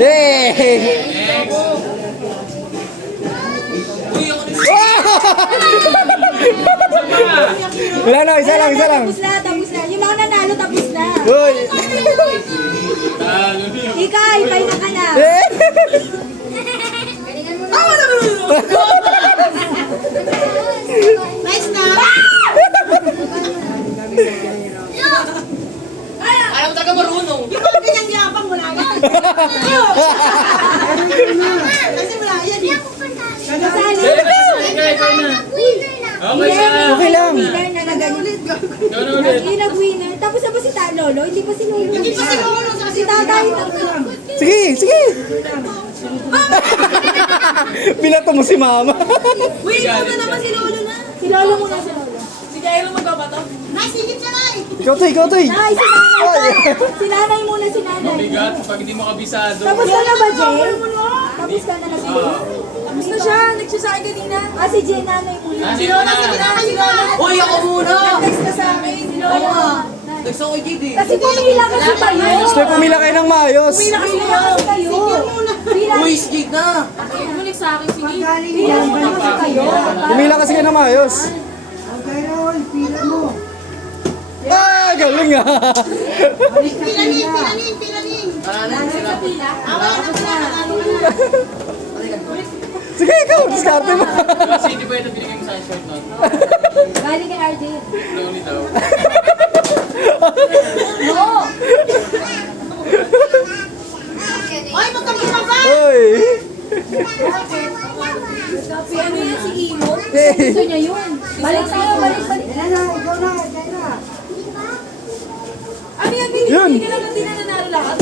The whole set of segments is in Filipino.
Yay! Wala na, isa lang. Tapos na. Yung mga nanalo, tapos na. Uy! Ikay, pay na ka na. Eh! Nice na. Alam mo talaga marunong. Yung mga ganyang yabang mo lang. Kasi wala yan. Kasali. Okay na. Okay lang. Winner na nagalit. Yung nag-winner. Tapos na ba si Lolo? Hindi pa si Lolo. Hindi pa si Lolo. Si Tatay. Sige! Binato mo si Mama. Wait, na naman si Lolo na. Si Lolo muna si Lolo. Si Jairo magbabato. Nasigit siya na eh. Ikaw, Toy! Nay, si nanay. Si nanay muna, si nanay. Bigat, pag hindi mo kabisado. Tapos ka na ba, Jay? Tapos ka na na, Jay? Tapos na siya, nagsasabi kanina. Si Jay, nanay muna. Si Lola, si Lola. Uy, ako muna. Nag-text ka sa akin, si Lola. Nagsa ko JD. Kasi pumila kasi kayo. Gusto pumila kayo ng maayos. Pumila kasi kayo. Uy, si JD na. Bumalik sa akin, sige. Pumila kasi kayo. Pumila kasi kayo ng maayos. Ah, galing ah! Pilaning. Sige, ikaw, diskarte mo. Kasi hindi ba ito binigay mo sa akin short nun? Galing kay RJ. Lonely daw. Oo. Ay, magkakita ba? Uy! Si ano yan, si Imo? Gusto niya yun. Balik tayo, balik. Ano yan, Bibi? Yun. Hindi ka lang di na nanalo lahat?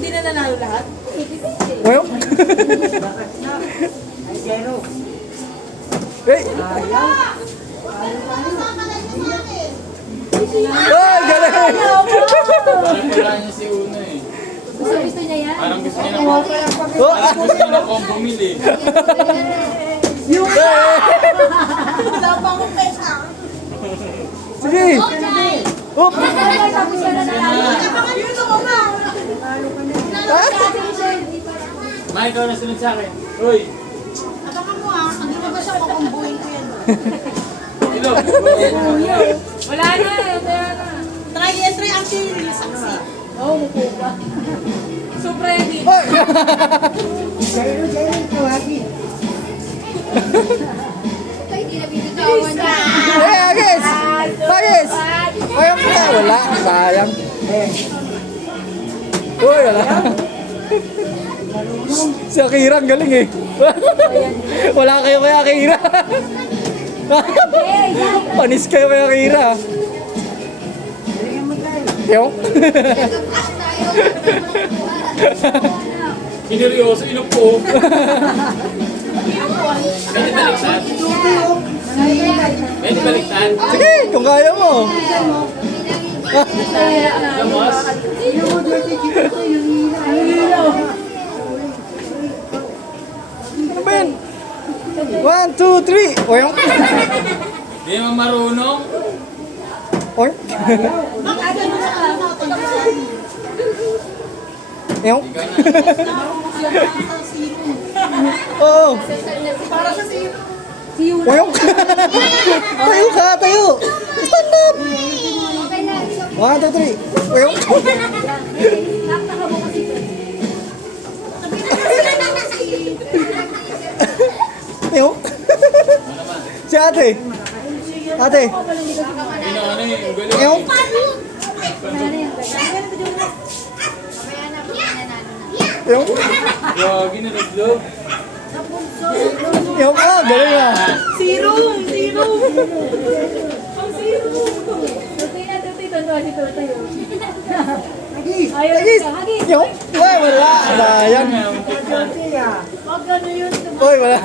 Di na nanalo lahat? Well? Hey! Ay, galing! Parang wala niya si Una eh. Gusto niya yan? Parang gusto niya ng Oh! gusto niya ng combo meal eh. Wala pa akong pesa. Sige! Up! Tapos ka na nanalo. Ma, ikaw na sunod sa akin. Uy! Abangan mo ah, hindi mo ba siya kukumbuhin ko yan? Ilo! Wala na, kaya na. Try actually, saksi. Oo, mupo pa. Sobra yan eh. Ay! Hey, Agis! Agis! Ayaw mo na, wala. Sayang. Uy, wala. Si Akira, ang galing eh. Wala kayo kay Akira. Panis kayo kay Akira. Yo? Sineryoso, ilok po. Pwede baliktad? Pwede baliktad? Sige, kung kaya mo. Lamos? Ano ba yan? 1, 2, 3. Oy. Di naman marunong. Oy. Ew. Oo. Para sa zero. Oy. Tayo ka, tayo. Stand up. 1, 2, 3. Oy. Ew. Si ate. Ate. Ano eh, ang galing. Ew. Ew. Gagi na nag-love. Ew. Ah, galing ah. Zero. Ang zero. Ayaw Agis. ka. Hagis. Ew. Ay, wala. Sayang. Wag gano yun. Oy, wala.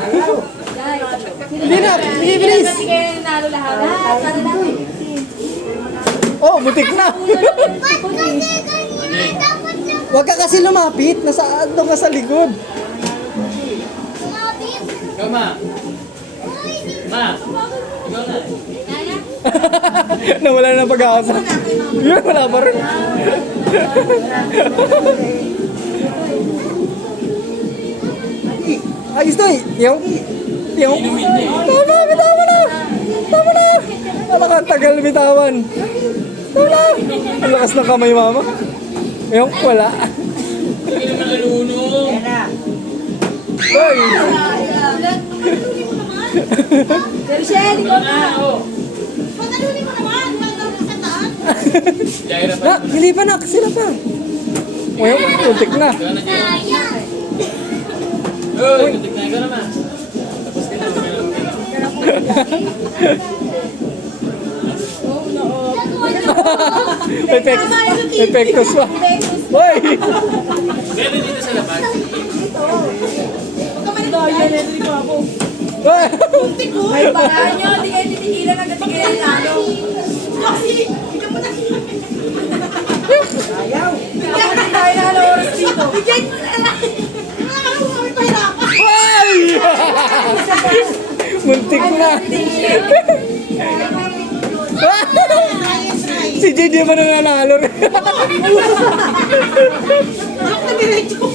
Hindi na. Sige, bilis. Kasi kayo nanalo lahat. Lahat. Oh, butik na. Huwag ka kasi lumapit. Nasaan doon ka sa likod. Ikaw, ma. Ma. Ikaw na. Nawala na ng pag-asa. Yun, wala pa rin. Ayos to eh. Yung. Tama na, bitawan na. Tama na. Wala kang tagal bitawan. Tama na. Ang lakas ng kamay, mama. Yung, wala. Hindi naman nalunong. Ay. Michelle, ikaw na. Patalunin mo naman. Patalunin mo sa taas. Jaira pa. Nak, hindi pa nak. Sila pa. Yung, untik na. Uy, tignan ka naman. Tapos ka na. Epektos pa. Hoy! Gano'n dito sa labas. Hoy! Ay, baka nyo, di kayo titigilan agad kayo lalo. Ayaw na tayo na oras dito. Bigyan mo na lang. Wala ka kami pahirapan. Hoy! Muntik na. Si JJ pa nananalo rin. Alok na diretso.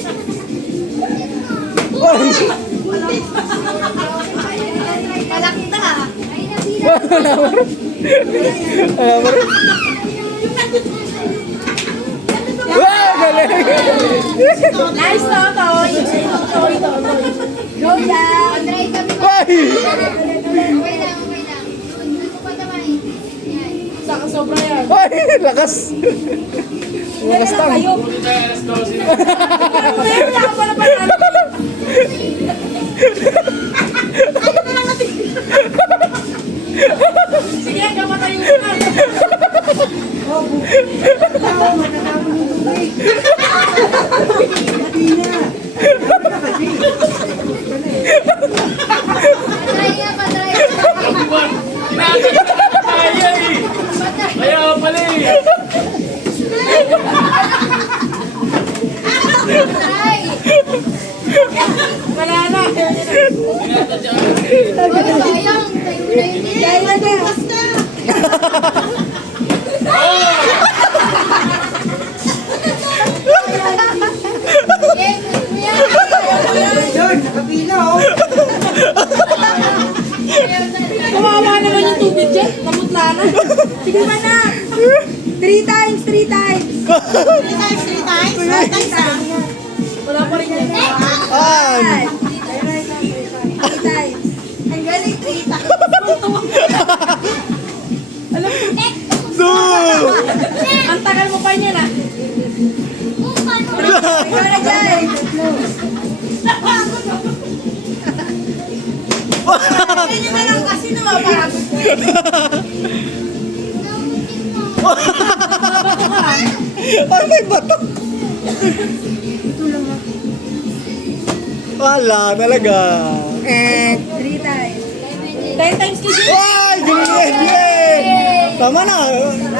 Hoy! Kalaki na ha. Wala mo rin. Wala mo rin. Wow! Galing! Nice to, Toy. Toy. Go down. Hoy! Saka sobra yan. Hoy! Lakas! Lakas tang. Pumunta tayo alas 12. Parang ngayon, wala ka pa na panalo. Sige, kamatayo ka na. Tinatag na tayo eh. Kaya pala eh. Wala na. Tinatadya ka kasi. Dahil na na. Kawawa naman yung tubig dyan. Namutla na. Sige ba na? 3 times. 3 times. 4 times ha. Wala pa rin yan. An! 3 times. Ang galing 3 times. Two! Ang tagal mo pa niyan ah. Ikaw na dyan. Ganyan na lang kasi napapagod ko. Ay, may bato! Wala talaga. 3 times. 10 times ka dyan. Ay! Gilinid! Yay! Tama na!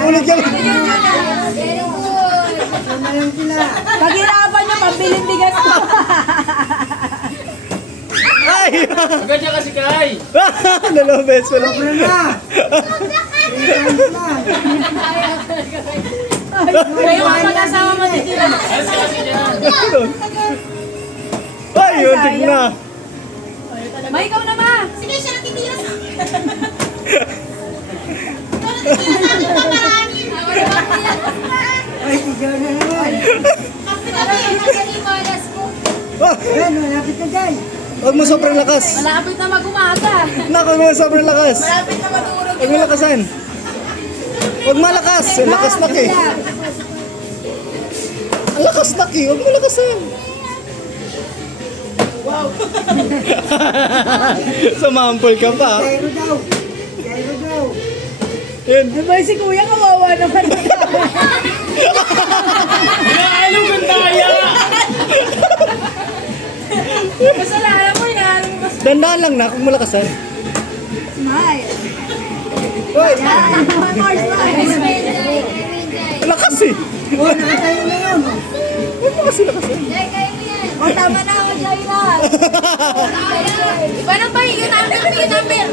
Ulit yan! Paghirapan nyo, pambiling bigas ko. Ay! Agad niya kasi kay. Dalawang beses pa lang. Kayo ang mag-asawa mo dito. Alas ka kasi dyan. Ay! Untik na! Ma, ikaw na ma. Sige, siya natitira sa akin. Natitira sa akin pa marami. Ay, sigaw na naman. Ah! Ayan, malapit na dyan. Huwag mo sobrang lakas. Malapit na mag-umaga. Naku, huwag mo sobrang lakas. Malapit na mag-urog. Huwag mo lakasan. Huwag malakas. Ang lakas na ki. Ang lakas na ki. Huwag mo lakasan. Wow. Sumampol ka pa. Gyro daw. Gyro daw. Yun. Diba si kuya kawawa naman. Inaalog ang daya. Kasalanan mo yan. Dandaan lang na. Huwag mo lakasan. Smile. Hoy! One more smile. Ang lakas eh. Oh, nakatayo na yun. Huwag mo kasi lakasan. O, tama na ako, Jaira. Iba na ba? Yun namin.